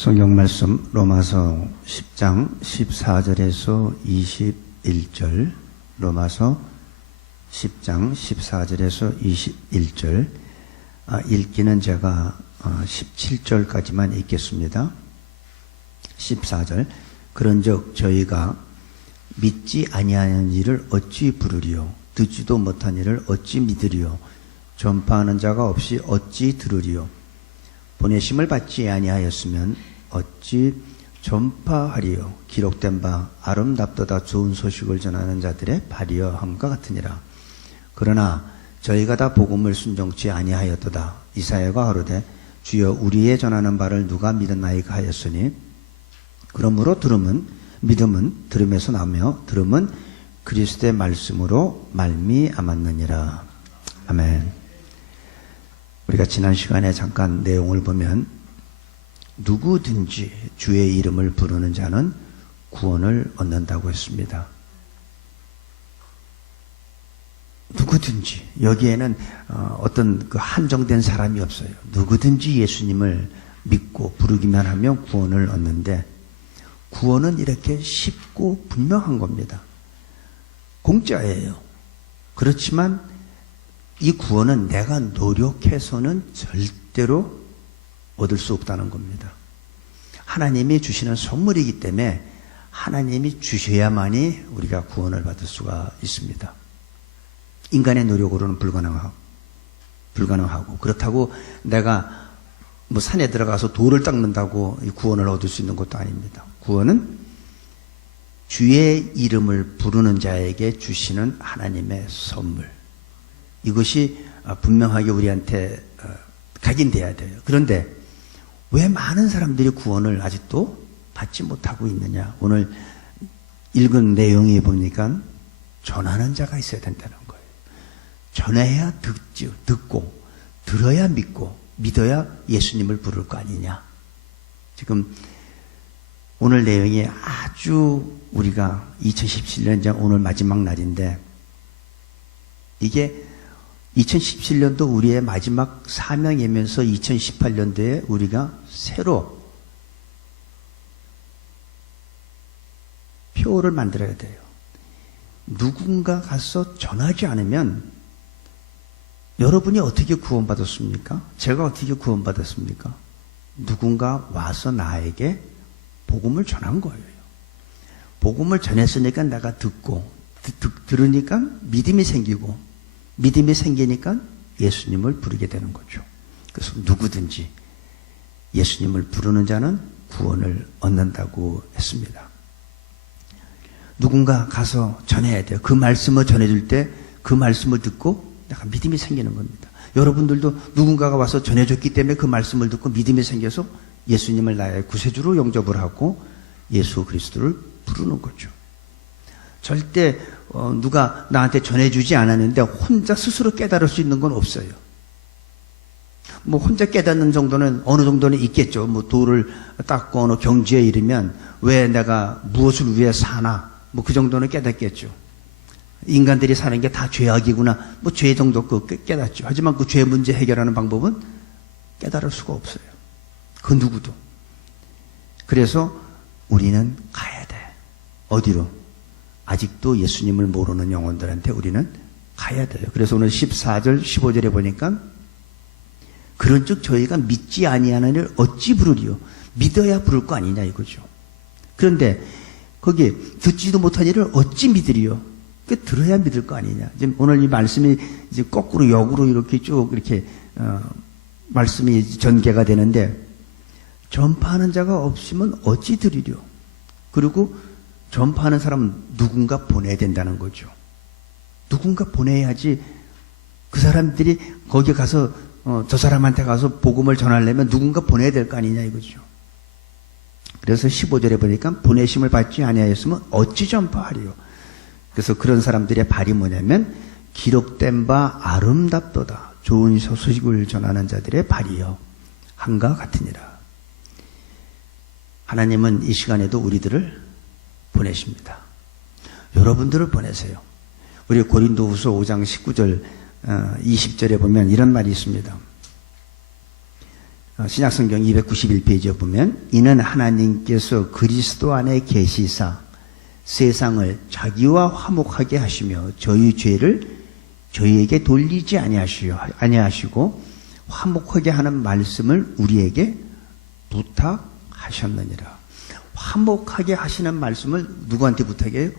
성경 말씀 로마서 10장 14절에서 21절, 로마서 10장 14절에서 21절, 읽기는 제가 17절까지만 읽겠습니다. 14절, 그런즉 저희가 믿지 아니하는 일을 어찌 부르리요? 듣지도 못한 일을 어찌 믿으리요? 전파하는 자가 없이 어찌 들으리요? 보내심을 받지 아니하였으면 어찌 전파하리요? 기록된 바 아름답도다 좋은 소식을 전하는 자들의 발이여 함과 같으니라. 그러나 저희가 다 복음을 순종치 아니하였도다. 이사야가 가로되 주여 우리의 전하는 바를 누가 믿었나이까 하였으니, 그러므로 믿음은 들음에서 나며 들음은 그리스도의 말씀으로 말미암았느니라. 아멘. 우리가 지난 시간에 잠깐 내용을 보면 누구든지 주의 이름을 부르는 자는 구원을 얻는다고 했습니다. 누구든지, 여기에는 어떤 그 한정된 사람이 없어요. 누구든지 예수님을 믿고 부르기만 하면 구원을 얻는데, 구원은 이렇게 쉽고 분명한 겁니다. 공짜예요. 그렇지만 이 구원은 내가 노력해서는 절대로 얻을 수 없다는 겁니다. 하나님이 주시는 선물이기 때문에 하나님이 주셔야만이 우리가 구원을 받을 수가 있습니다. 인간의 노력으로는 불가능하고, 그렇다고 내가 뭐 산에 들어가서 돌을 닦는다고 이 구원을 얻을 수 있는 것도 아닙니다. 구원은 주의 이름을 부르는 자에게 주시는 하나님의 선물, 이것이 분명하게 우리한테 각인돼야 돼요. 그런데 왜 많은 사람들이 구원을 아직도 받지 못하고 있느냐? 오늘 읽은 내용에 보니까 전하는 자가 있어야 된다는 거예요. 전해야 듣고, 들어야 믿고, 믿어야 예수님을 부를 거 아니냐? 지금 오늘 내용이 아주 우리가 2017년 이제 오늘 마지막 날인데, 이게 2017년도 우리의 마지막 사명이면서 2018년도에 우리가 새로 표를 만들어야 돼요. 누군가 가서 전하지 않으면 여러분이 어떻게 구원받았습니까? 제가 어떻게 구원받았습니까? 누군가 와서 나에게 복음을 전한 거예요. 복음을 전했으니까 내가 듣고, 들으니까 믿음이 생기고, 믿음이 생기니까 예수님을 부르게 되는 거죠. 그래서 누구든지 예수님을 부르는 자는 구원을 얻는다고 했습니다. 누군가 가서 전해야 돼요. 그 말씀을 전해줄 때 그 말씀을 듣고 내가 믿음이 생기는 겁니다. 여러분들도 누군가가 와서 전해줬기 때문에 그 말씀을 듣고 믿음이 생겨서 예수님을 나의 구세주로 영접을 하고 예수 그리스도를 부르는 거죠. 절대 누가 나한테 전해주지 않았는데 혼자 스스로 깨달을 수 있는 건 없어요. 뭐 혼자 깨닫는 정도는 어느 정도는 있겠죠. 뭐 돌을 닦고 어느 경지에 이르면 왜 내가 무엇을 위해 사나, 뭐 그 정도는 깨닫겠죠. 인간들이 사는 게 다 죄악이구나, 뭐 죄 정도 깨닫죠. 하지만 그 죄 문제 해결하는 방법은 깨달을 수가 없어요. 그 누구도. 그래서 우리는 가야 돼. 어디로? 아직도 예수님을 모르는 영혼들한테 우리는 가야 돼요. 그래서 오늘 14절, 15절에 보니까 그런즉 저희가 믿지 아니하는 일을 어찌 부르리요? 믿어야 부를 거 아니냐 이거죠. 그런데 거기에 듣지도 못한 일을 어찌 믿으리요? 그 들어야 믿을 거 아니냐. 지금 오늘 이 말씀이 이제 거꾸로 역으로 이렇게 쭉 이렇게 말씀이 전개가 되는데, 전파하는 자가 없으면 어찌 들으리요? 그리고 전파하는 사람은 누군가 보내야 된다는 거죠. 누군가 보내야지. 그 사람들이 거기 가서 저 사람한테 가서 복음을 전하려면 누군가 보내야 될 거 아니냐 이거죠. 그래서 15절에 보니까 보내심을 받지 아니하였으면 어찌 전파하리요? 그래서 그런 사람들의 발이 뭐냐면 기록된 바 아름답도다 좋은 소식을 전하는 자들의 발이요 함과 같으니라. 하나님은 이 시간에도 우리들을 보내십니다. 여러분들을 보내세요. 우리 고린도후서 5장 19절 20절에 보면 이런 말이 있습니다. 신약성경 291페이지에 보면 이는 하나님께서 그리스도 안에 계시사 세상을 자기와 화목하게 하시며 저희 죄를 저희에게 돌리지 아니하시고 화목하게 하는 말씀을 우리에게 부탁하셨느니라. 화목하게 하시는 말씀을 누구한테 부탁해요?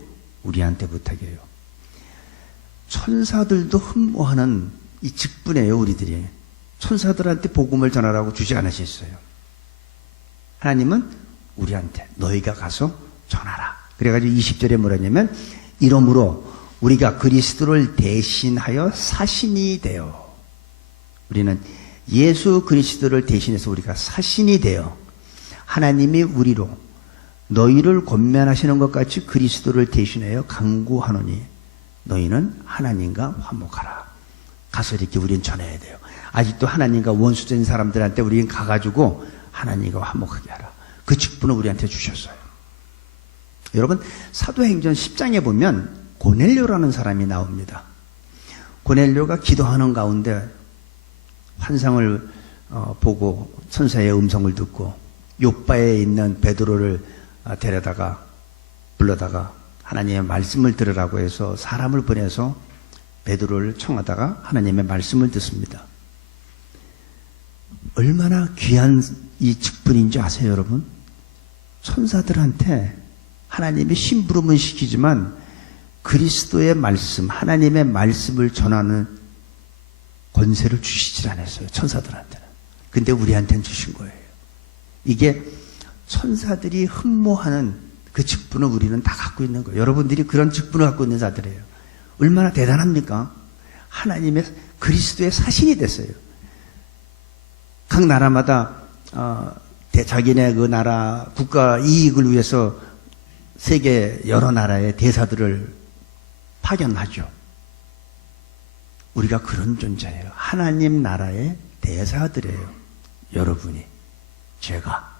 우리한테 부탁해요. 천사들도 흠모하는 이 직분이에요, 우리들이. 천사들한테 복음을 전하라고 주지 않으셨어요. 하나님은 우리한테 너희가 가서 전하라. 그래가지고 20절에 뭐라냐면 이러므로 우리가 그리스도를 대신하여 사신이 되어, 우리는 예수 그리스도를 대신해서 우리가 사신이 되어 하나님이 우리로 너희를 권면하시는 것 같이 그리스도를 대신하여 강구하노니 너희는 하나님과 화목하라. 가서 이렇게 우리는 전해야 돼요. 아직도 하나님과 원수된 사람들한테 우리는 가가지고 하나님과 화목하게 하라. 그 직분을 우리한테 주셨어요. 여러분, 사도행전 10장에 보면 고넬료라는 사람이 나옵니다. 고넬료가 기도하는 가운데 환상을 보고 천사의 음성을 듣고 요바에 있는 베드로를 불러다가 하나님의 말씀을 들으라고 해서 사람을 보내서 베드로를 청하다가 하나님의 말씀을 듣습니다. 얼마나 귀한 이 직분인지 아세요, 여러분? 천사들한테 하나님이 심부름은 시키지만 그리스도의 말씀, 하나님의 말씀을 전하는 권세를 주시질 않았어요, 천사들한테는. 근데 우리한테는 주신 거예요. 이게 천사들이 흠모하는 그 직분을 우리는 다 갖고 있는 거예요. 여러분들이 그런 직분을 갖고 있는 자들이에요. 얼마나 대단합니까? 하나님의 그리스도의 사신이 됐어요. 각 나라마다 자기네 그 나라 국가 이익을 위해서 세계 여러 나라의 대사들을 파견하죠. 우리가 그런 존재예요. 하나님 나라의 대사들이에요. 여러분이, 제가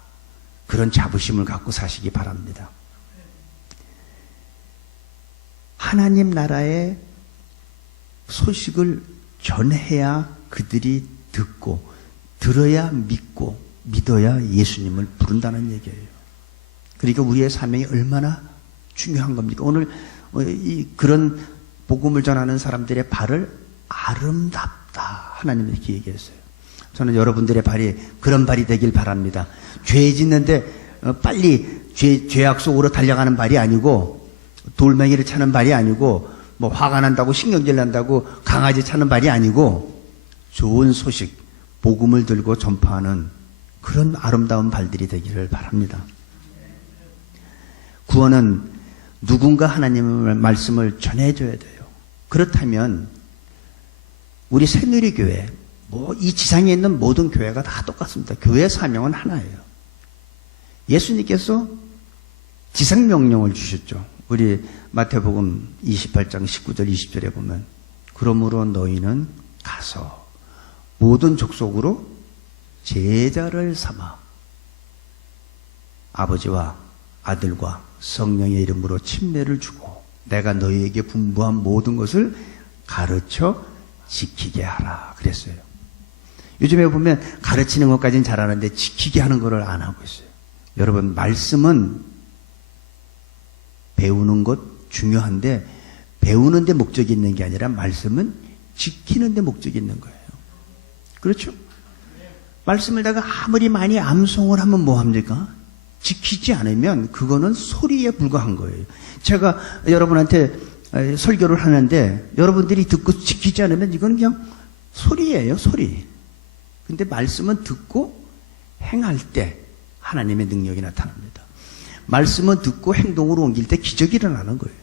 그런 자부심을 갖고 사시기 바랍니다. 하나님 나라의 소식을 전해야 그들이 듣고, 들어야 믿고, 믿어야 예수님을 부른다는 얘기예요. 그러니까 우리의 사명이 얼마나 중요한 겁니까? 오늘 그런 복음을 전하는 사람들의 발을 아름답다, 하나님이 이렇게 얘기했어요. 저는 여러분들의 발이 그런 발이 되길 바랍니다. 죄 짓는데 빨리 죄악 속으로 달려가는 발이 아니고, 돌멩이를 차는 발이 아니고, 뭐 화가 난다고 신경질 난다고 강아지 차는 발이 아니고, 좋은 소식, 복음을 들고 전파하는 그런 아름다운 발들이 되기를 바랍니다. 구원은 누군가 하나님의 말씀을 전해줘야 돼요. 그렇다면 우리 새누리교회, 이 지상에 있는 모든 교회가 다 똑같습니다. 교회의 사명은 하나예요. 예수님께서 지상명령을 주셨죠. 우리 마태복음 28장 19절 20절에 보면 그러므로 너희는 가서 모든 족속으로 제자를 삼아 아버지와 아들과 성령의 이름으로 침례를 주고 내가 너희에게 분부한 모든 것을 가르쳐 지키게 하라 그랬어요. 요즘에 보면 가르치는 것까지는 잘하는데 지키게 하는 것을 안 하고 있어요. 여러분, 말씀은 배우는 것 중요한데 배우는 데 목적이 있는 게 아니라 말씀은 지키는 데 목적이 있는 거예요. 그렇죠? 말씀을 내가 아무리 많이 암송을 하면 뭐합니까? 지키지 않으면 그거는 소리에 불과한 거예요. 제가 여러분한테 설교를 하는데 여러분들이 듣고 지키지 않으면 이건 그냥 소리예요, 소리. 근데 말씀은 듣고 행할 때 하나님의 능력이 나타납니다. 말씀은 듣고 행동으로 옮길 때 기적이 일어나는 거예요.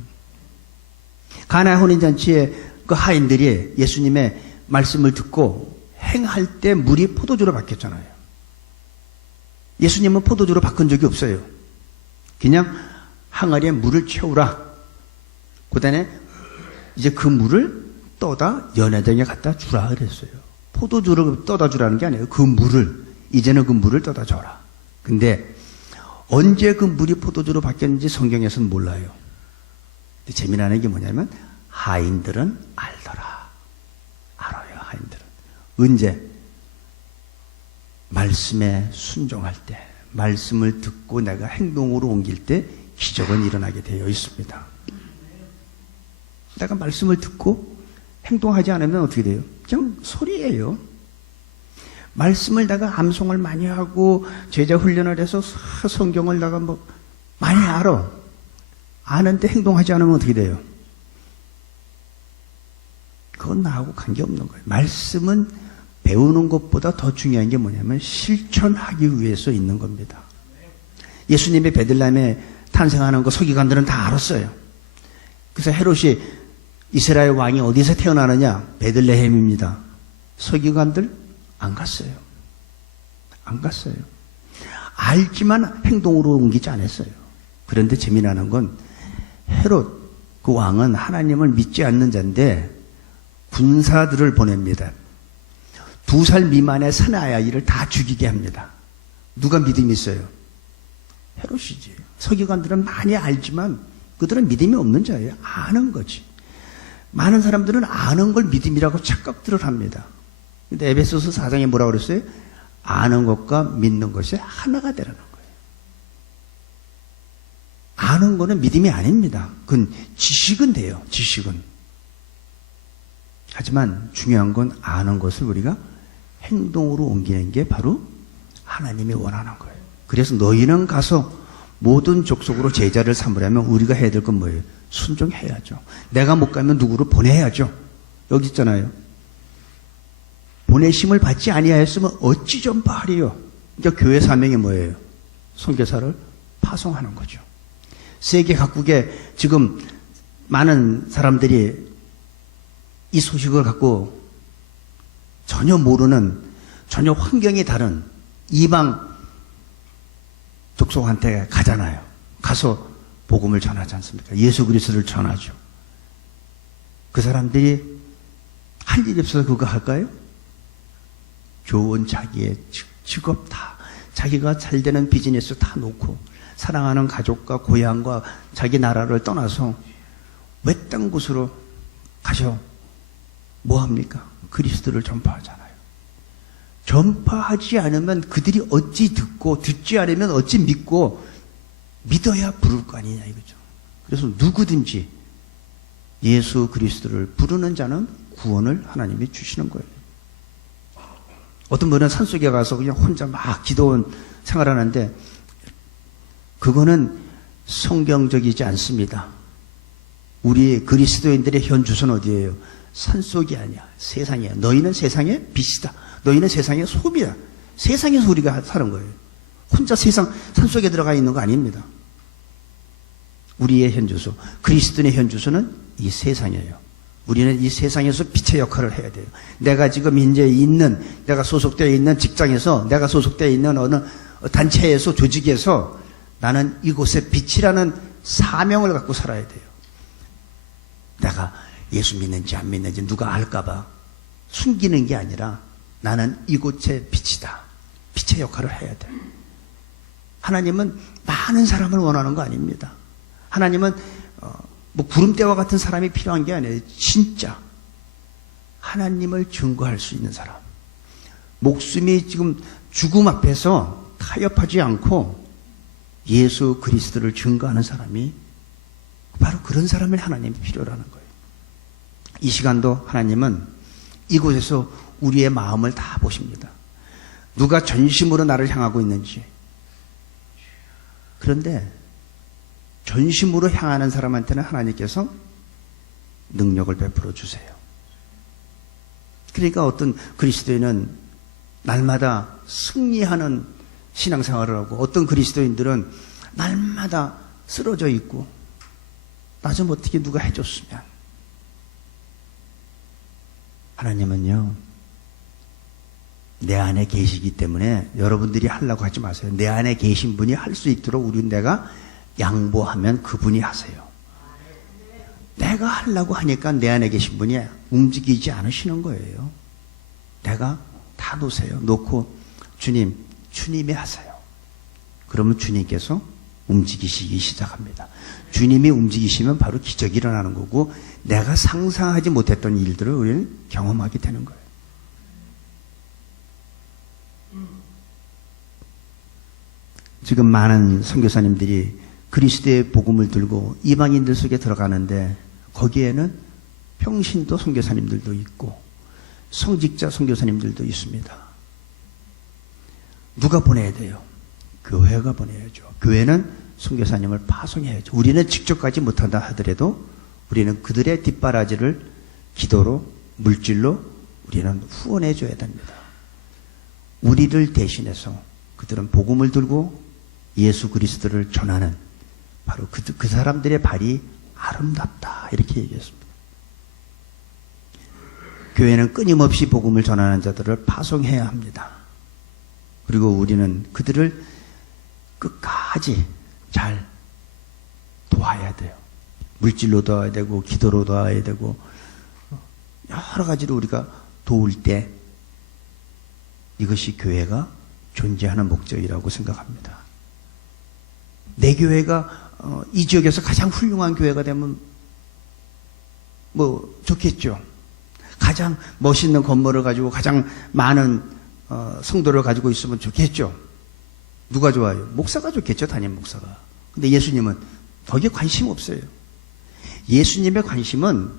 가나 혼인잔치에 그 하인들이 예수님의 말씀을 듣고 행할 때 물이 포도주로 바뀌었잖아요. 예수님은 포도주로 바꾼 적이 없어요. 그냥 항아리에 물을 채우라. 그 다음에 이제 그 물을 떠다 연회장에 갖다 주라 그랬어요. 포도주를 떠다 주라는 게 아니에요. 그 물을, 이제는 그 물을 떠다 줘라. 근데 언제 그 물이 포도주로 바뀌었는지 성경에서는 몰라요. 근데 재미나는 게 뭐냐면 하인들은 알더라. 알아요, 하인들은. 언제? 말씀에 순종할 때, 말씀을 듣고 내가 행동으로 옮길 때 기적은 일어나게 되어 있습니다. 내가 말씀을 듣고 행동하지 않으면 어떻게 돼요? 그냥 소리예요. 말씀을 내가 암송을 많이 하고 제자 훈련을 해서 성경을 내가 뭐 많이 알아. 아는데 행동하지 않으면 어떻게 돼요? 그건 나하고 관계없는 거예요. 말씀은 배우는 것보다 더 중요한 게 뭐냐면 실천하기 위해서 있는 겁니다. 예수님이 베들레헴에 탄생하는 거 서기관들은 다 알았어요. 그래서 헤롯이 이스라엘 왕이 어디서 태어나느냐? 베들레헴입니다. 서기관들 안 갔어요. 안 갔어요. 알지만 행동으로 옮기지 않았어요. 그런데 재미나는 건 헤롯 그 왕은 하나님을 믿지 않는 자인데 군사들을 보냅니다. 2살 미만의 사내아이를 다 죽이게 합니다. 누가 믿음이 있어요? 헤롯이지. 서기관들은 많이 알지만 그들은 믿음이 없는 자예요. 아는 거지. 많은 사람들은 아는 걸 믿음이라고 착각들을 합니다. 근데 에베소서 4장에 뭐라고 그랬어요? 아는 것과 믿는 것이 하나가 되라는 거예요. 아는 거는 믿음이 아닙니다. 그건 지식은 돼요. 지식은. 하지만 중요한 건 아는 것을 우리가 행동으로 옮기는 게 바로 하나님이 원하는 거예요. 그래서 너희는 가서 모든 족속으로 제자를 삼으려면 우리가 해야 될 건 뭐예요? 순종해야죠. 내가 못 가면 누구를 보내야죠. 여기 있잖아요. 보내심을 받지 아니하였으면 어찌 전파하리요. 그러니까 교회 사명이 뭐예요? 선교사를 파송하는 거죠. 세계 각국에 지금 많은 사람들이 이 소식을 갖고 전혀 모르는, 전혀 환경이 다른 이방 족속한테 가잖아요. 가서 복음을 전하지 않습니까? 예수 그리스도를 전하죠. 그 사람들이 할 일이 없어서 그거 할까요? 좋은 자기의 직업 다, 자기가 잘 되는 비즈니스 다 놓고 사랑하는 가족과 고향과 자기 나라를 떠나서 외딴 곳으로 가셔. 뭐 합니까? 그리스도를 전파하잖아요. 전파하지 않으면 그들이 어찌 듣고, 듣지 않으면 어찌 믿고, 믿어야 부를 거 아니냐 이거죠. 그래서 누구든지 예수 그리스도를 부르는 자는 구원을 하나님이 주시는 거예요. 어떤 분은 산속에 가서 그냥 혼자 막 기도원 생활하는데 그거는 성경적이지 않습니다. 우리 그리스도인들의 현 주소는 어디예요? 산속이 아니야. 세상이야. 너희는 세상의 빛이다. 너희는 세상의 소비야. 세상에서 우리가 사는 거예요. 혼자 세상 산속에 들어가 있는 거 아닙니다. 우리의 현 주소, 그리스도의 현 주소는 이 세상이에요. 우리는 이 세상에서 빛의 역할을 해야 돼요. 내가 지금 이제 있는, 내가 소속되어 있는 직장에서, 내가 소속되어 있는 어느 단체에서, 조직에서 나는 이곳의 빛이라는 사명을 갖고 살아야 돼요. 내가 예수 믿는지 안 믿는지 누가 알까봐 숨기는 게 아니라 나는 이곳의 빛이다. 빛의 역할을 해야 돼. 하나님은 많은 사람을 원하는 거 아닙니다. 하나님은 뭐 구름대와 같은 사람이 필요한 게 아니에요. 진짜 하나님을 증거할 수 있는 사람. 목숨이 지금 죽음 앞에서 타협하지 않고 예수 그리스도를 증거하는 사람이 바로 그런 사람을 하나님이 필요라는 거예요. 이 시간도 하나님은 이곳에서 우리의 마음을 다 보십니다. 누가 전심으로 나를 향하고 있는지. 그런데 전심으로 향하는 사람한테는 하나님께서 능력을 베풀어 주세요. 그러니까 어떤 그리스도인은 날마다 승리하는 신앙생활을 하고 어떤 그리스도인들은 날마다 쓰러져 있고 나 좀 어떻게 누가 해줬으면. 하나님은요, 내 안에 계시기 때문에 여러분들이 하려고 하지 마세요. 내 안에 계신 분이 할 수 있도록 우리는 내가 양보하면 그분이 하세요. 내가 하려고 하니까 내 안에 계신 분이 움직이지 않으시는 거예요. 내가 다 놓으세요. 놓고 주님이 하세요. 그러면 주님께서 움직이시기 시작합니다. 주님이 움직이시면 바로 기적이 일어나는 거고 내가 상상하지 못했던 일들을 우리는 경험하게 되는 거예요. 지금 많은 선교사님들이 그리스도의 복음을 들고 이방인들 속에 들어가는데 거기에는 평신도 선교사님들도 있고 성직자 선교사님들도 있습니다. 누가 보내야 돼요? 교회가 보내야죠. 교회는 선교사님을 파송해야죠. 우리는 직접 가지 못한다 하더라도 우리는 그들의 뒷바라지를 기도로, 물질로 우리는 후원해 줘야 됩니다. 우리를 대신해서 그들은 복음을 들고 예수 그리스도를 전하는 바로 그 사람들의 발이 아름답다 이렇게 얘기했습니다. 교회는 끊임없이 복음을 전하는 자들을 파송해야 합니다. 그리고 우리는 그들을 끝까지 잘 도와야 돼요. 물질로 도와야 되고 기도로 도와야 되고 여러 가지로 우리가 도울 때 이것이 교회가 존재하는 목적이라고 생각합니다. 내 교회가 이 지역에서 가장 훌륭한 교회가 되면 뭐 좋겠죠. 가장 멋있는 건물을 가지고 가장 많은 성도를 가지고 있으면 좋겠죠. 누가 좋아요? 목사가 좋겠죠. 담임 목사가. 근데 예수님은 거기에 관심 없어요. 예수님의 관심은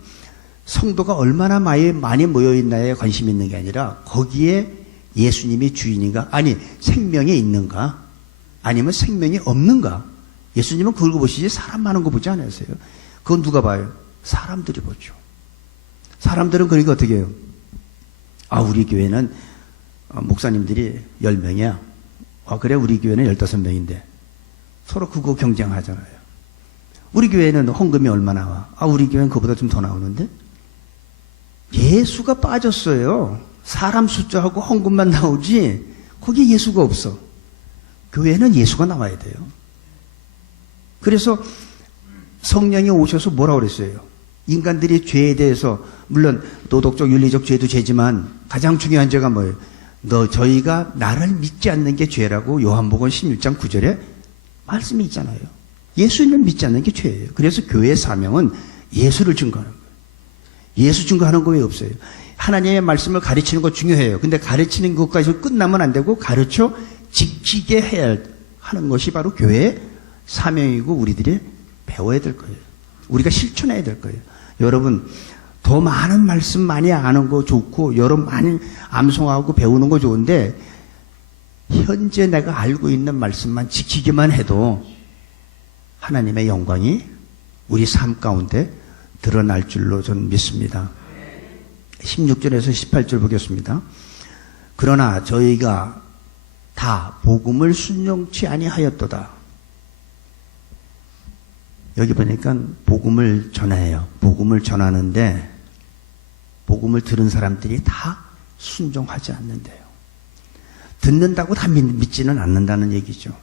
성도가 얼마나 많이 모여있나에 관심이 있는 게 아니라 거기에 예수님이 주인인가? 아니 생명이 있는가? 아니면 생명이 없는가? 예수님은 그걸 보시지 사람 많은 거 보지 않으세요? 그건 누가 봐요? 사람들이 보죠. 사람들은 그러니까 어떻게 해요? 아 우리 교회는 목사님들이 10명이야. 아 그래 우리 교회는 15명인데 서로 그거 경쟁하잖아요. 우리 교회는 헌금이 얼마 나와? 아 우리 교회는 그보다 좀 더 나오는데? 예수가 빠졌어요. 사람 숫자하고 헌금만 나오지 거기에 예수가 없어. 교회는 예수가 나와야 돼요. 그래서 성령이 오셔서 뭐라고 그랬어요? 인간들이 죄에 대해서 물론 도덕적 윤리적 죄도 죄지만 가장 중요한 죄가 뭐예요? 저희가 나를 믿지 않는 게 죄라고 요한복음 16장 9절에 말씀이 있잖아요. 예수님을 믿지 않는 게 죄예요. 그래서 교회의 사명은 예수를 증거하는 거예요. 예수 증거하는 거 왜 없어요? 하나님의 말씀을 가르치는 거 중요해요. 근데 가르치는 것까지 끝나면 안 되고 가르쳐 지키게 해야 하는 것이 바로 교회의 사명이고 우리들이 배워야 될 거예요. 우리가 실천해야 될 거예요. 여러분 더 많은 말씀 많이 아는 거 좋고 여러분 많이 암송하고 배우는 거 좋은데 현재 내가 알고 있는 말씀만 지키기만 해도 하나님의 영광이 우리 삶 가운데 드러날 줄로 저는 믿습니다. 16절에서 18절 보겠습니다. 그러나 저희가 다 복음을 순종치 아니하였도다. 여기 보니까 복음을 전해요. 복음을 전하는데 복음을 들은 사람들이 다 순종하지 않는데요. 듣는다고 다 믿지는 않는다는 얘기죠.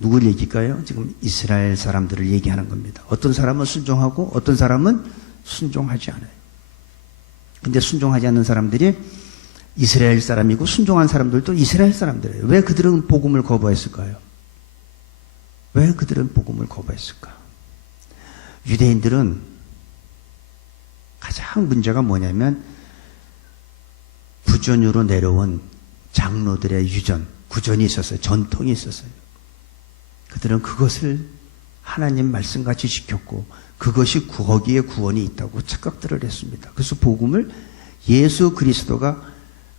누굴 얘기일까요? 지금 이스라엘 사람들을 얘기하는 겁니다. 어떤 사람은 순종하고 어떤 사람은 순종하지 않아요. 근데 순종하지 않는 사람들이 이스라엘 사람이고 순종한 사람들도 이스라엘 사람들이에요. 왜 그들은 복음을 거부했을까요? 왜 그들은 복음을 거부했을까? 유대인들은 가장 문제가 뭐냐면 부전으로 내려온 장로들의 유전, 구전이 있었어요. 전통이 있었어요. 그들은 그것을 하나님 말씀같이 지켰고 그것이 거기에 구원이 있다고 착각들을 했습니다. 그래서 복음을 예수 그리스도가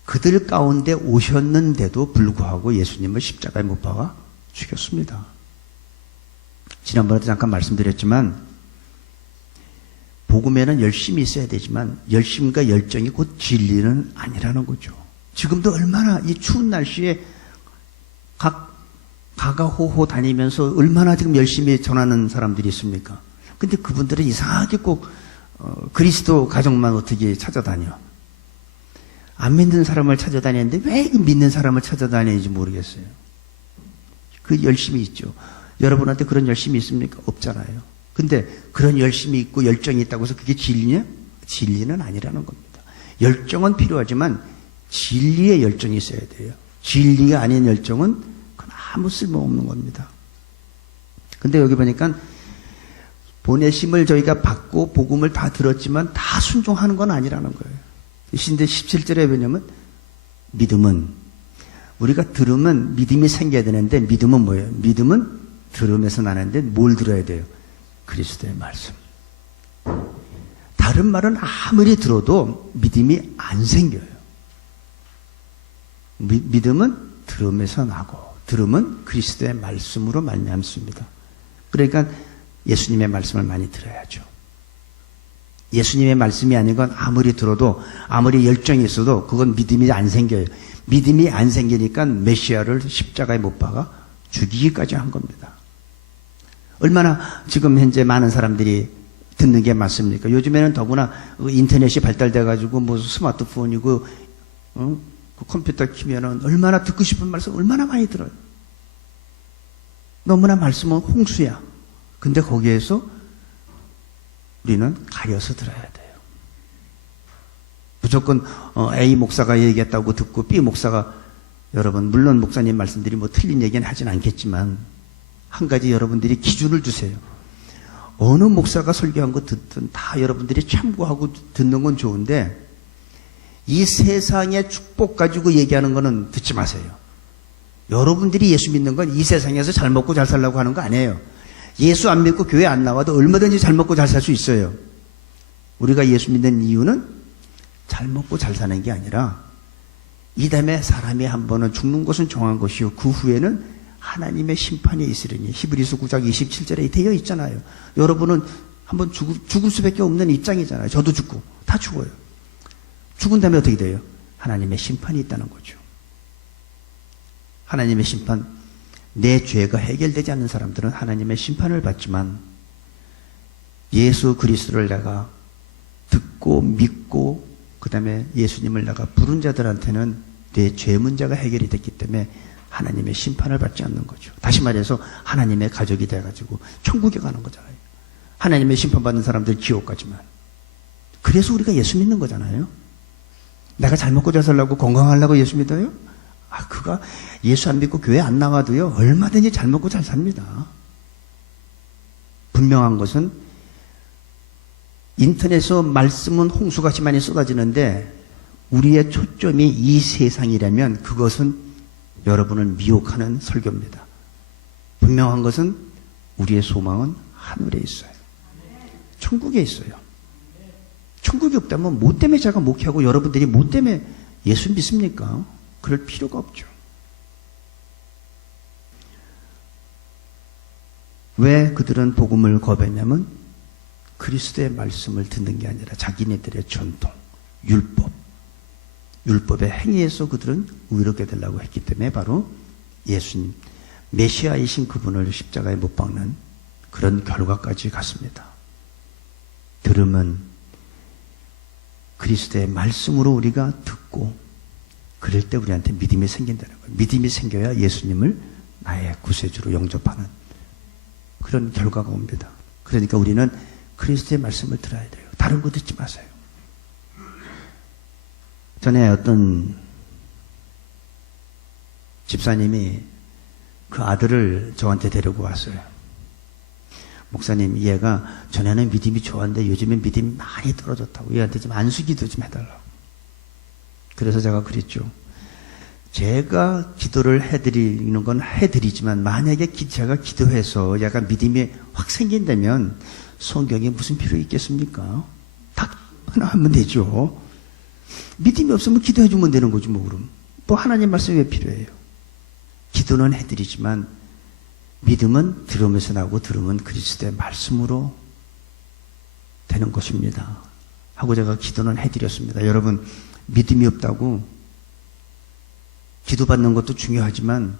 그들 가운데 오셨는데도 불구하고 예수님을 십자가에 못 박아 죽였습니다. 지난번에도 잠깐 말씀드렸지만 복음에는 열심이 있어야 되지만 열심과 열정이 곧 진리는 아니라는 거죠. 지금도 얼마나 이 추운 날씨에 가가호호 다니면서 얼마나 지금 열심히 전하는 사람들이 있습니까? 근데 그분들은 이상하게 꼭 그리스도 가정만 어떻게 찾아다녀. 안 믿는 사람을 찾아다니는데 왜 믿는 사람을 찾아다니는지 모르겠어요. 그 열심이 있죠. 여러분한테 그런 열심이 있습니까? 없잖아요. 근데 그런 열심이 있고 열정이 있다고 해서 그게 진리냐? 진리는 아니라는 겁니다. 열정은 필요하지만 진리의 열정이 있어야 돼요. 진리가 아닌 열정은 그건 아무 쓸모없는 겁니다. 근데 여기 보니까 보내심을 저희가 받고 복음을 다 들었지만 다 순종하는 건 아니라는 거예요. 근데 17절에 뭐냐면 믿음은 우리가 들으면 믿음이 생겨야 되는데 믿음은 뭐예요? 믿음은 들음에서 나는데 뭘 들어야 돼요? 그리스도의 말씀. 다른 말은 아무리 들어도 믿음이 안 생겨요. 믿음은 들음에서 나고 들음은 그리스도의 말씀으로 말미암습니다. 그러니까 예수님의 말씀을 많이 들어야죠. 예수님의 말씀이 아닌 건 아무리 들어도 아무리 열정이 있어도 그건 믿음이 안 생겨요. 믿음이 안 생기니까 메시아를 십자가에 못 박아 죽이기까지 한 겁니다. 얼마나 지금 현재 많은 사람들이 듣는 게 맞습니까? 요즘에는 더구나 인터넷이 발달돼 가지고 뭐 스마트폰이고 그 컴퓨터 키면은 얼마나 듣고 싶은 말씀 얼마나 많이 들어요. 너무나 말씀은 홍수야. 근데 거기에서 우리는 가려서 들어야 돼요. 무조건 A 목사가 얘기했다고 듣고 B 목사가, 여러분 물론 목사님 말씀들이 뭐 틀린 얘기는 하진 않겠지만 한 가지 여러분들이 기준을 주세요. 어느 목사가 설교한 거 듣든 다 여러분들이 참고하고 듣는 건 좋은데 이 세상의 축복 가지고 얘기하는 거는 듣지 마세요. 여러분들이 예수 믿는 건 이 세상에서 잘 먹고 잘 살라고 하는 거 아니에요. 예수 안 믿고 교회 안 나와도 얼마든지 잘 먹고 잘 살 수 있어요. 우리가 예수 믿는 이유는 잘 먹고 잘 사는 게 아니라 이 다음에 사람이 한 번은 죽는 것은 정한 것이요 그 후에는 하나님의 심판이 있으리니 히브리서 9장 27절에 되어 있잖아요. 여러분은 한번 죽을 수밖에 없는 입장이잖아요. 저도 죽고 다 죽어요. 죽은 다음에 어떻게 돼요? 하나님의 심판이 있다는 거죠. 하나님의 심판, 내 죄가 해결되지 않는 사람들은 하나님의 심판을 받지만 예수 그리스도를 내가 듣고 믿고 그 다음에 예수님을 내가 부른 자들한테는 내 죄 문제가 해결이 됐기 때문에 하나님의 심판을 받지 않는 거죠. 다시 말해서 하나님의 가족이 돼가지고 천국에 가는 거잖아요. 하나님의 심판받는 사람들 지옥 가지만. 그래서 우리가 예수 믿는 거잖아요. 내가 잘 먹고 잘 살라고 건강하려고 예수 믿어요? 그가 예수 안 믿고 교회 안 나와도요 얼마든지 잘 먹고 잘 삽니다. 분명한 것은 인터넷에서 말씀은 홍수같이 많이 쏟아지는데 우리의 초점이 이 세상이라면 그것은 여러분을 미혹하는 설교입니다. 분명한 것은 우리의 소망은 하늘에 있어요. 천국에 있어요. 천국이 없다면 뭐 때문에 제가 목회하고 여러분들이 뭐 때문에 예수 믿습니까? 그럴 필요가 없죠. 왜 그들은 복음을 거부했냐면 그리스도의 말씀을 듣는 게 아니라 자기네들의 전통, 율법의 행위에서 그들은 의롭게 되려고 했기 때문에 바로 예수님, 메시아이신 그분을 십자가에 못 박는 그런 결과까지 갔습니다. 들으면 그리스도의 말씀으로 우리가 듣고 그럴 때 우리한테 믿음이 생긴다는 거예요. 믿음이 생겨야 예수님을 나의 구세주로 영접하는 그런 결과가 옵니다. 그러니까 우리는 그리스도의 말씀을 들어야 돼요. 다른 거 듣지 마세요. 전에 어떤 집사님이 그 아들을 저한테 데리고 왔어요. 목사님, 얘가 전에는 믿음이 좋았는데 요즘엔 믿음이 많이 떨어졌다고. 얘한테 좀 안수기도 좀 해달라고. 그래서 제가 그랬죠. 제가 기도를 해드리는 건 해드리지만 만약에 제가 기도해서 약간 믿음이 확 생긴다면 성경에 무슨 필요 있겠습니까? 딱 하나 하면 되죠. 믿음이 없으면 기도해주면 되는 거죠, 뭐 그럼. 또 하나님 말씀이 왜 필요해요? 기도는 해드리지만 믿음은 들으면서 나고 들으면 그리스도의 말씀으로 되는 것입니다. 하고 제가 기도는 해드렸습니다. 여러분, 믿음이 없다고 기도받는 것도 중요하지만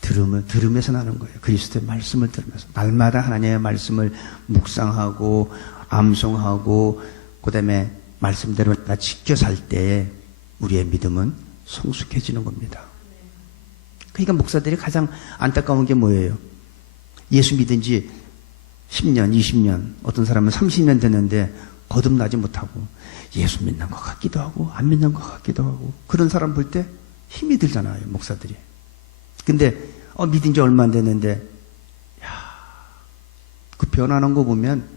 들으면서 나는 거예요. 그리스도의 말씀을 들으면서. 날마다 하나님의 말씀을 묵상하고 암송하고 그 다음에 말씀대로 다 지켜 살 때 우리의 믿음은 성숙해지는 겁니다. 그러니까 목사들이 가장 안타까운 게 뭐예요? 예수 믿은 지 10년, 20년, 어떤 사람은 30년 됐는데 거듭나지 못하고 예수 믿는 것 같기도 하고 안 믿는 것 같기도 하고 그런 사람 볼 때 힘이 들잖아요, 목사들이. 근데 믿은 지 얼마 안 됐는데 그 변하는 거 보면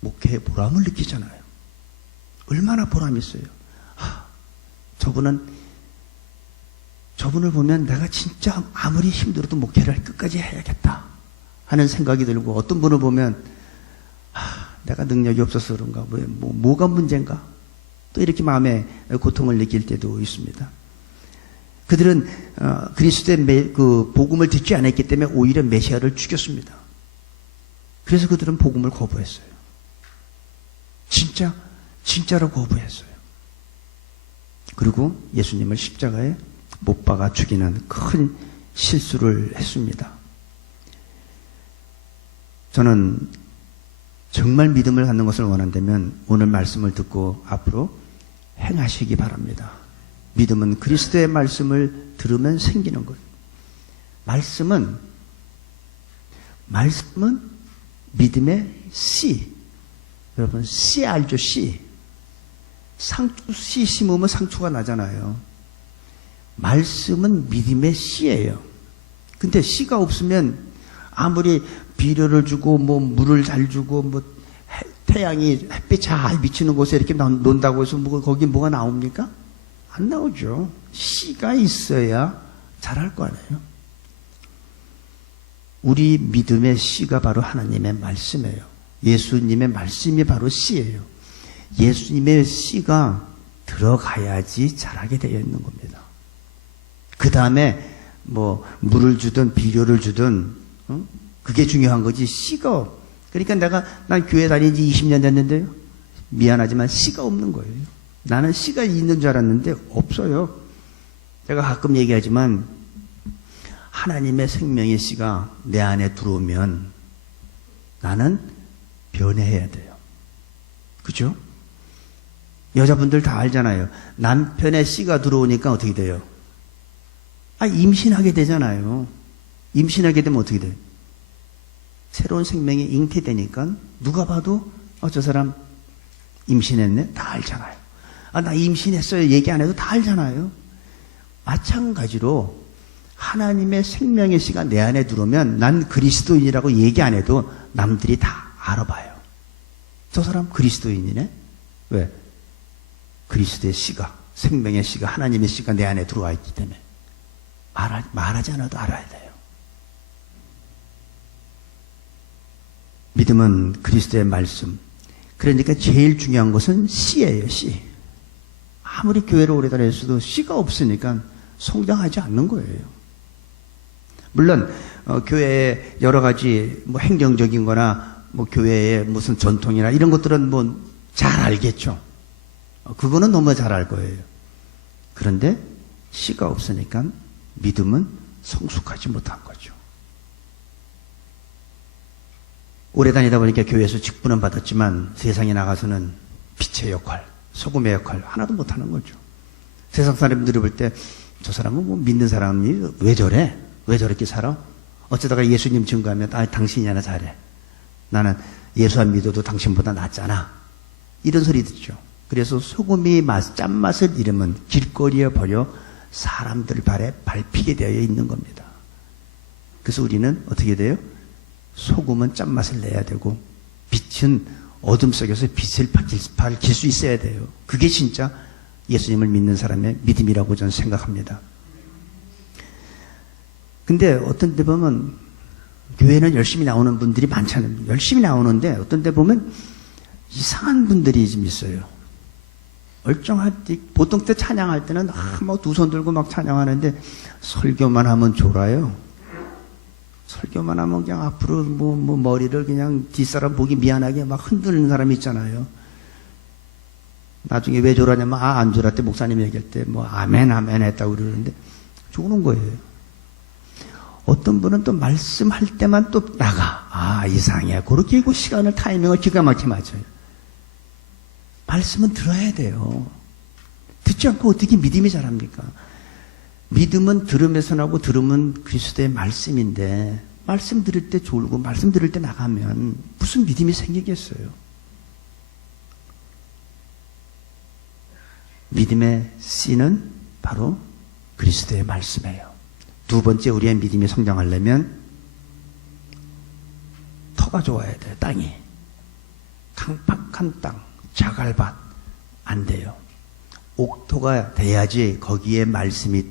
목회에 보람을 느끼잖아요. 얼마나 보람이 있어요. 저분은 저분을 보면 내가 진짜 아무리 힘들어도 목회를 끝까지 해야겠다 하는 생각이 들고, 어떤 분을 보면 내가 능력이 없어서 그런가, 뭐가 문제인가, 또 이렇게 마음에 고통을 느낄 때도 있습니다. 그들은 그리스도의 그 복음을 듣지 않았기 때문에 오히려 메시아를 죽였습니다. 그래서 그들은 복음을 거부했어요. 진짜로 거부했어요. 그리고 예수님을 십자가에 못 박아 죽이는 큰 실수를 했습니다. 저는 정말 믿음을 갖는 것을 원한다면 오늘 말씀을 듣고 앞으로 행하시기 바랍니다. 믿음은 그리스도의 말씀을 들으면 생기는 거예요. 말씀은 믿음의 씨. 여러분, 씨 알죠? 씨. 상추 씨 심으면 상추가 나잖아요. 말씀은 믿음의 씨예요. 근데 씨가 없으면 아무리 비료를 주고 물을 잘 주고 태양이 햇빛 잘 비치는 곳에 이렇게 논다고 해서 거기 뭐가 나옵니까? 안 나오죠. 씨가 있어야 자랄 거 아니에요. 우리 믿음의 씨가 바로 하나님의 말씀이에요. 예수님의 말씀이 바로 씨예요. 예수님의 씨가 들어가야지 자라게 되어 있는 겁니다. 그 다음에 물을 주든 비료를 주든 그게 중요한 거지, 씨가. 그러니까 난 교회 다닌 지 20년 됐는데요, 미안하지만 씨가 없는 거예요. 나는 씨가 있는 줄 알았는데 없어요. 제가 가끔 얘기하지만 하나님의 생명의 씨가 내 안에 들어오면 나는 변해야 돼요. 그죠? 여자분들 다 알잖아요. 남편의 씨가 들어오니까 어떻게 돼요? 임신하게 되잖아요. 임신하게 되면 어떻게 돼요? 새로운 생명이 잉태되니까 누가 봐도 저 사람 임신했네? 다 알잖아요. 나 임신했어요. 얘기 안 해도 다 알잖아요. 마찬가지로 하나님의 생명의 씨가 내 안에 들어오면 난 그리스도인이라고 얘기 안 해도 남들이 다 알아봐요. 저 사람 그리스도인이네? 왜? 그리스도의 씨가, 생명의 씨가, 하나님의 씨가 내 안에 들어와 있기 때문에 말하지 않아도 알아야 돼요. 믿음은 그리스도의 말씀. 그러니까 제일 중요한 것은 씨예요, 씨. 아무리 교회를 오래 다녔어도 씨가 없으니까 성장하지 않는 거예요. 물론 교회에 여러 가지 행정적인 거나 교회의 무슨 전통이나 이런 것들은 잘 알겠죠. 그거는 너무 잘 알 거예요. 그런데 씨가 없으니까 믿음은 성숙하지 못한 거죠. 오래 다니다 보니까 교회에서 직분은 받았지만 세상에 나가서는 빛의 역할, 소금의 역할 하나도 못하는 거죠. 세상 사람들이 볼 때 저 사람은 믿는 사람이 왜 저래? 왜 저렇게 살아? 어쩌다가 예수님 증거하면 당신이 하나 잘해. 나는 예수 안 믿어도 당신보다 낫잖아. 이런 소리 듣죠. 그래서 소금이 짠맛을 잃으면 길거리에 버려 사람들 발에 밟히게 되어 있는 겁니다. 그래서 우리는 어떻게 돼요? 소금은 짠맛을 내야 되고 빛은 어둠 속에서 빛을 밝힐 수 있어야 돼요. 그게 진짜 예수님을 믿는 사람의 믿음이라고 저는 생각합니다. 근데 어떤 데 보면 교회는 열심히 나오는 분들이 많잖아요. 열심히 나오는데 어떤 데 보면 이상한 분들이 좀 있어요. 멀쩡할 때, 보통 때 찬양할 때는 두 손 들고 막 찬양하는데 설교만 하면 졸아요. 설교만 하면 그냥 앞으로 머리를 그냥 뒷사람 보기 미안하게 막 흔드는 사람이 있잖아요. 나중에 왜 졸았냐면 안 졸았대. 목사님이 얘기할 때 아멘 아멘 했다고 그러는데 조는 거예요. 어떤 분은 또 말씀할 때만 또 나가. 이상해. 그렇게 그 시간을 타이밍을 기가 막히게 맞춰요. 말씀은 들어야 돼요. 듣지 않고 어떻게 믿음이 자랍니까? 믿음은 들으면서 나고 들으면 그리스도의 말씀인데 말씀 들을 때 졸고 말씀 들을 때 나가면 무슨 믿음이 생기겠어요? 믿음의 씨는 바로 그리스도의 말씀이에요. 두 번째, 우리의 믿음이 성장하려면 터가 좋아야 돼요. 땅이. 강팍한 땅, 자갈밭 안 돼요. 옥토가 돼야지 거기에 말씀이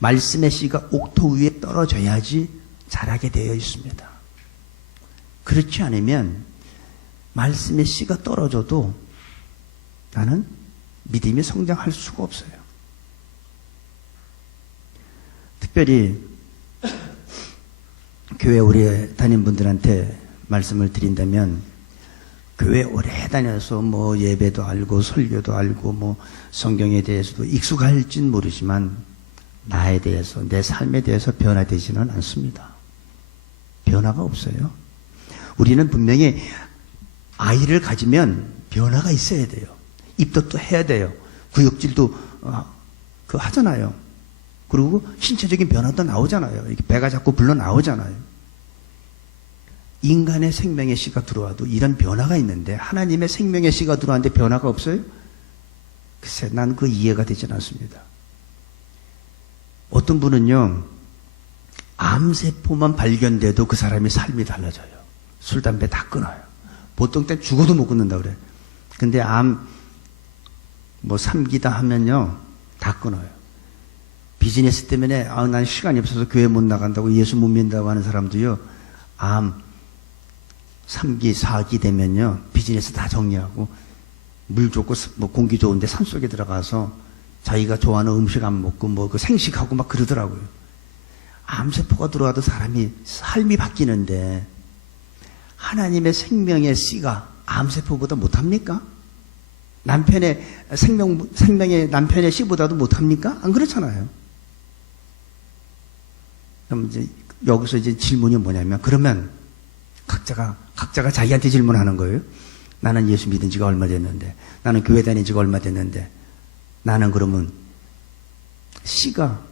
말씀의 씨가 옥토 위에 떨어져야지 자라게 되어 있습니다. 그렇지 않으면 말씀의 씨가 떨어져도 나는 믿음이 성장할 수가 없어요. 특별히 교회 오래 다닌 분들한테 말씀을 드린다면, 교회 오래 다녀서 뭐 예배도 알고 설교도 알고 뭐 성경에 대해서도 익숙할진 모르지만 나에 대해서, 내 삶에 대해서 변화되지는 않습니다. 변화가 없어요. 우리는 분명히 아이를 가지면 변화가 있어야 돼요. 입덧도 해야 돼요. 구역질도 하잖아요. 그리고 신체적인 변화도 나오잖아요. 이렇게 배가 자꾸 불러 나오잖아요. 인간의 생명의 씨가 들어와도 이런 변화가 있는데 하나님의 생명의 씨가 들어왔는데 변화가 없어요? 글쎄, 난 그 이해가 되지 않습니다. 어떤 분은요, 암세포만 발견돼도 그 사람이 삶이 달라져요. 술, 담배 다 끊어요. 보통 땐 죽어도 못 끊는다 그래. 근데 뭐 3기다 하면요, 다 끊어요. 비즈니스 때문에, 난 시간이 없어서 교회 못 나간다고, 예수 못 믿는다고 하는 사람도요, 3기, 4기 되면요, 비즈니스 다 정리하고, 물 좋고, 뭐 공기 좋은데 산속에 들어가서 자기가 좋아하는 음식 안 먹고, 뭐 그 생식하고 막 그러더라고요. 암세포가 들어와도 사람이, 삶이 바뀌는데, 하나님의 생명의 씨가 암세포보다 못합니까? 생명의 남편의 씨보다도 못합니까? 안 그렇잖아요. 그럼 이제, 여기서 이제 질문이 뭐냐면, 그러면, 각자가 자기한테 질문하는 거예요. 나는 예수 믿은 지가 얼마 됐는데, 나는 교회 다닌 지가 얼마 됐는데, 나는 그러면 씨가,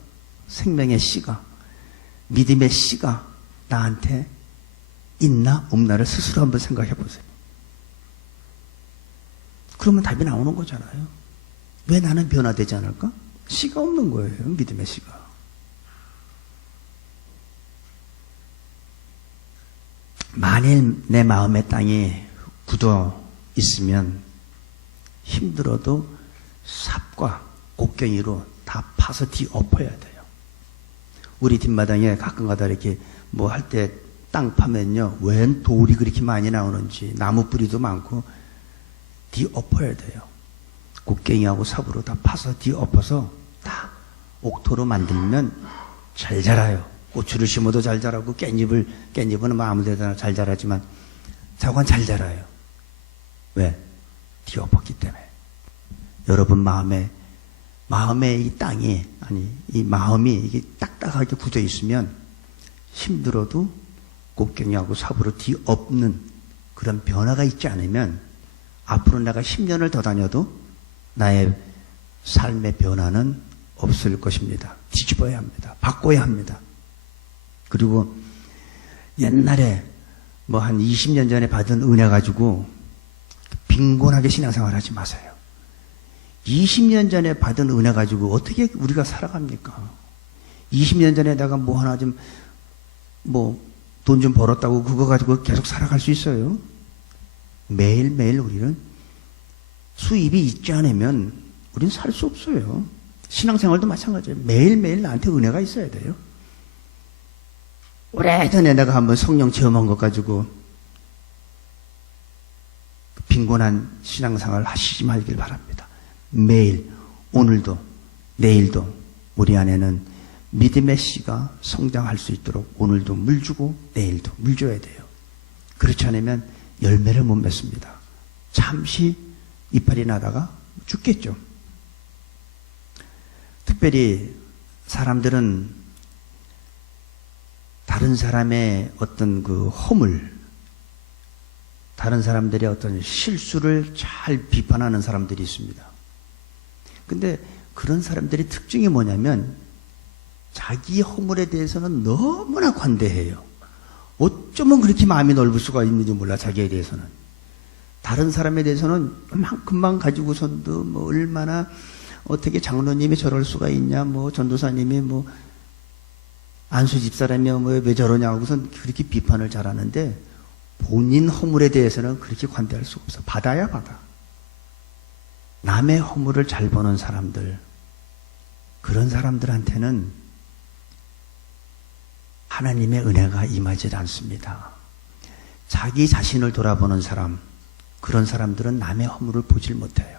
생명의 씨가, 믿음의 씨가 나한테 있나 없나를 스스로 한번 생각해 보세요. 그러면 답이 나오는 거잖아요. 왜 나는 변화되지 않을까? 씨가 없는 거예요. 믿음의 씨가. 만일 내 마음의 땅이 굳어 있으면 힘들어도 삽과 곡괭이로 다 파서 뒤엎어야 돼요. 우리 뒷마당에 가끔가다 이렇게 뭐 할 때 땅 파면요, 웬 돌이 그렇게 많이 나오는지, 나무 뿌리도 많고 뒤엎어야 돼요. 곡괭이하고 삽으로 다 파서 뒤엎어서 다 옥토로 만들면 잘 자라요. 고추를 심어도 잘 자라고, 깻잎은 뭐 아무 데나 잘 자라지만 저건 잘 자라요. 왜? 뒤엎었기 때문에. 여러분 마음에 이 땅이, 이 마음이 이게 딱딱하게 굳어 있으면 힘들어도 곡괭이하고 삽으로 뒤엎는 그런 변화가 있지 않으면 앞으로 내가 10년을 더 다녀도 나의 삶의 변화는 없을 것입니다. 뒤집어야 합니다. 바꿔야 합니다. 그리고 옛날에 뭐 한 20년 전에 받은 은혜 가지고 빈곤하게 신앙생활 하지 마세요. 20년 전에 받은 은혜 가지고 어떻게 우리가 살아갑니까? 20년 전에 내가 뭐 하나 좀 뭐 돈 좀 벌었다고 그거 가지고 계속 살아갈 수 있어요? 매일매일 우리는 수입이 있지 않으면 우리는 살 수 없어요. 신앙생활도 마찬가지예요. 매일매일 나한테 은혜가 있어야 돼요. 오래전에 내가 한번 성령 체험한 것 가지고 빈곤한 신앙생활 하시지 말길 바랍니다. 매일, 오늘도, 내일도 우리 안에는 믿음의 씨가 성장할 수 있도록 오늘도 물 주고 내일도 물 줘야 돼요. 그렇지 않으면 열매를 못 맺습니다. 잠시 이파리 나다가 죽겠죠. 특별히 사람들은 다른 사람의 어떤 그 허물, 다른 사람들의 어떤 실수를 잘 비판하는 사람들이 있습니다. 근데 그런 사람들의 특징이 뭐냐면 자기 허물에 대해서는 너무나 관대해요. 어쩌면 그렇게 마음이 넓을 수가 있는지 몰라, 자기에 대해서는. 다른 사람에 대해서는 금방 가지고선도 뭐 얼마나 어떻게 장로님이 저럴 수가 있냐, 뭐 전도사님이 뭐 안수 집사람이 뭐 왜 저러냐 하고선 그렇게 비판을 잘하는데 본인 허물에 대해서는 그렇게 관대할 수가 없어. 받아야 받아. 남의 허물을 잘 보는 사람들, 그런 사람들한테는 하나님의 은혜가 임하지 않습니다. 자기 자신을 돌아보는 사람, 그런 사람들은 남의 허물을 보질 못해요.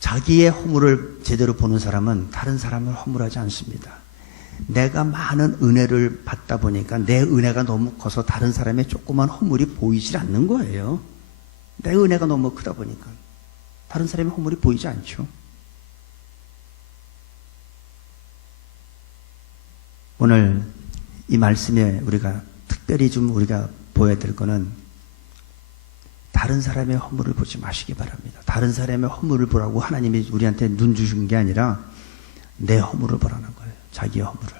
자기의 허물을 제대로 보는 사람은 다른 사람을 허물하지 않습니다. 내가 많은 은혜를 받다 보니까 내 은혜가 너무 커서 다른 사람의 조그만 허물이 보이질 않는 거예요. 내 은혜가 너무 크다 보니까 다른 사람의 허물이 보이지 않죠. 오늘 이 말씀에 우리가 특별히 좀 우리가 보여야 될 거는 다른 사람의 허물을 보지 마시기 바랍니다. 다른 사람의 허물을 보라고 하나님이 우리한테 눈 주신 게 아니라 내 허물을 보라는 거예요. 자기의 허물을.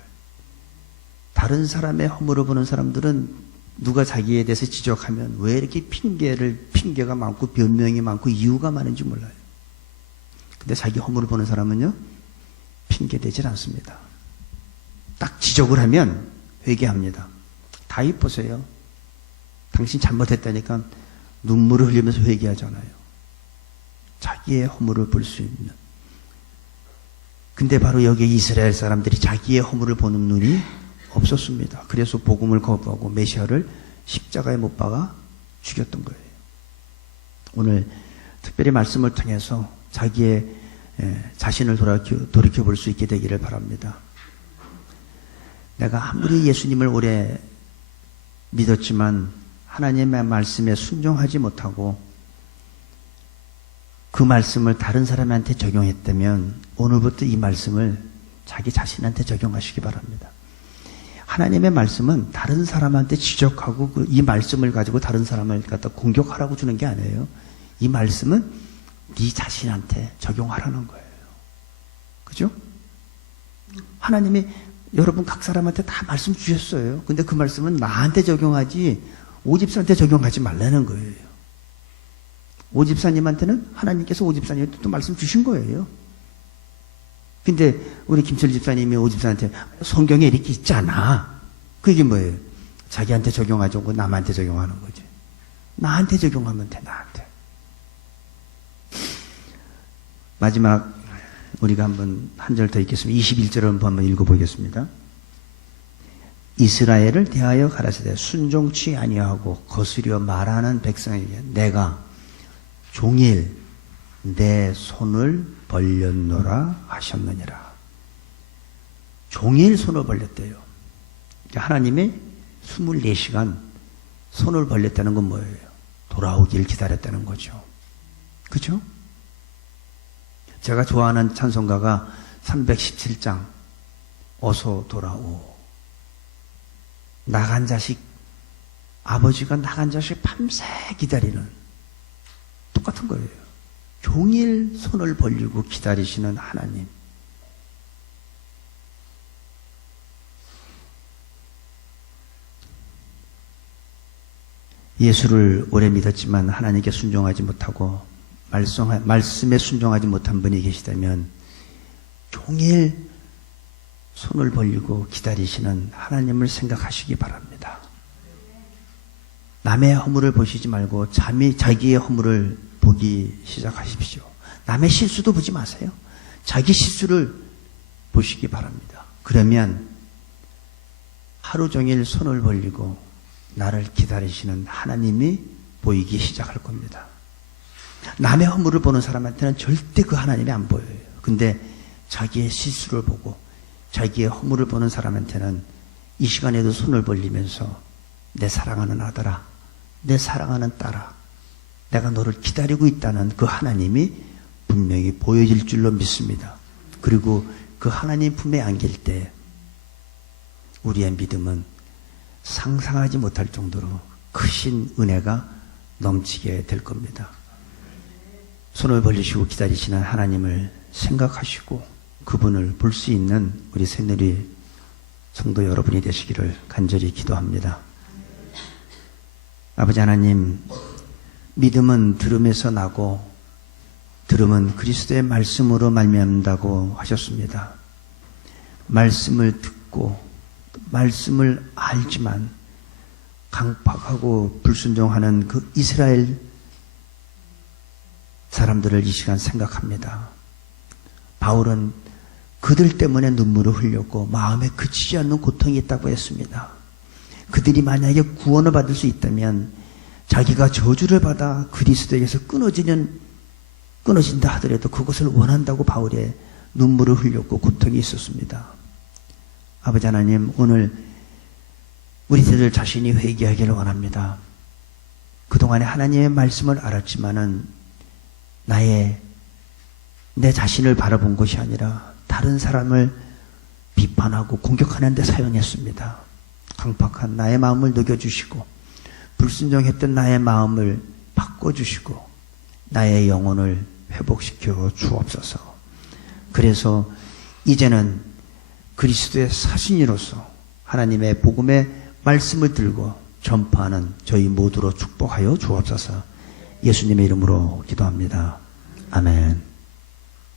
다른 사람의 허물을 보는 사람들은 누가 자기에 대해서 지적하면 왜 이렇게 핑계가 많고 변명이 많고 이유가 많은지 몰라요. 근데 자기 허물을 보는 사람은요, 핑계대질 않습니다. 딱 지적을 하면 회개합니다. 다 이쁘세요. 당신 잘못했다니까 눈물을 흘리면서 회개하잖아요. 자기의 허물을 볼 수 있는. 근데 바로 여기 이스라엘 사람들이 자기의 허물을 보는 눈이 없었습니다. 그래서 복음을 거부하고 메시아를 십자가에 못 박아 죽였던 거예요. 오늘 특별히 말씀을 통해서 자기의 자신을 돌이켜 볼 수 있게 되기를 바랍니다. 내가 아무리 예수님을 오래 믿었지만 하나님의 말씀에 순종하지 못하고 그 말씀을 다른 사람한테 적용했다면 오늘부터 이 말씀을 자기 자신한테 적용하시기 바랍니다. 하나님의 말씀은 다른 사람한테 지적하고 이 말씀을 가지고 다른 사람을 갖다 공격하라고 주는 게 아니에요. 이 말씀은 네 자신한테 적용하라는 거예요. 그죠? 하나님이 여러분 각 사람한테 다 말씀 주셨어요. 근데 그 말씀은 나한테 적용하지 오집사한테 적용하지 말라는 거예요. 오집사님한테는 하나님께서 오집사님한테 또 말씀 주신 거예요. 근데 우리 김철 집사님이 오집사한테 성경에 이렇게 있잖아. 그게 뭐예요? 자기한테 적용하자고 남한테 적용하는 거지. 나한테 적용하면 돼, 나한테. 마지막 우리가 한 절 더 읽겠습니다. 21절을 한번 읽어보겠습니다. 이스라엘을 대하여 가라사대 순종치 아니하고 거스려 말하는 백성에게 내가 종일 내 손을 벌렸노라 하셨느니라. 종일 손을 벌렸대요. 하나님이 24시간 손을 벌렸다는 건 뭐예요? 돌아오길 기다렸다는 거죠. 그죠? 제가 좋아하는 찬송가가 317장 어서 돌아오. 나간 자식, 아버지가 나간 자식 밤새 기다리는 똑같은 거예요. 종일 손을 벌리고 기다리시는 하나님. 예수를 오래 믿었지만 하나님께 순종하지 못하고 말씀에 순종하지 못한 분이 계시다면 종일 손을 벌리고 기다리시는 하나님을 생각하시기 바랍니다. 남의 허물을 보시지 말고 자기의 허물을 보기 시작하십시오. 남의 실수도 보지 마세요. 자기 실수를 보시기 바랍니다. 그러면 하루 종일 손을 벌리고 나를 기다리시는 하나님이 보이기 시작할 겁니다. 남의 허물을 보는 사람한테는 절대 그 하나님이 안 보여요. 근데 자기의 실수를 보고 자기의 허물을 보는 사람한테는 이 시간에도 손을 벌리면서 내 사랑하는 아들아, 내 사랑하는 딸아, 내가 너를 기다리고 있다는 그 하나님이 분명히 보여질 줄로 믿습니다. 그리고 그 하나님 품에 안길 때 우리의 믿음은 상상하지 못할 정도로 크신 은혜가 넘치게 될 겁니다. 손을 벌리시고 기다리시는 하나님을 생각하시고 그분을 볼 수 있는 우리 새누리 성도 여러분이 되시기를 간절히 기도합니다. 아버지 하나님, 믿음은 들음에서 나고 들음은 그리스도의 말씀으로 말미암는다고 하셨습니다. 말씀을 듣고 말씀을 알지만 강팍하고 불순종하는 그 이스라엘 사람들을 이 시간 생각합니다. 바울은 그들 때문에 눈물을 흘렸고 마음에 그치지 않는 고통이 있다고 했습니다. 그들이 만약에 구원을 받을 수 있다면 자기가 저주를 받아 그리스도에게서 끊어진다 하더라도 그것을 원한다고 바울의 눈물을 흘렸고 고통이 있었습니다. 아버지 하나님, 오늘 우리들 자신이 회개하기를 원합니다. 그동안에 하나님의 말씀을 알았지만은 내 자신을 바라본 것이 아니라 다른 사람을 비판하고 공격하는 데 사용했습니다. 강팍한 나의 마음을 녹여주시고 불순종했던 나의 마음을 바꿔주시고 나의 영혼을 회복시켜 주옵소서. 그래서 이제는 그리스도의 사신이로서 하나님의 복음의 말씀을 들고 전파하는 저희 모두로 축복하여 주옵소서. 예수님의 이름으로 기도합니다. 아멘.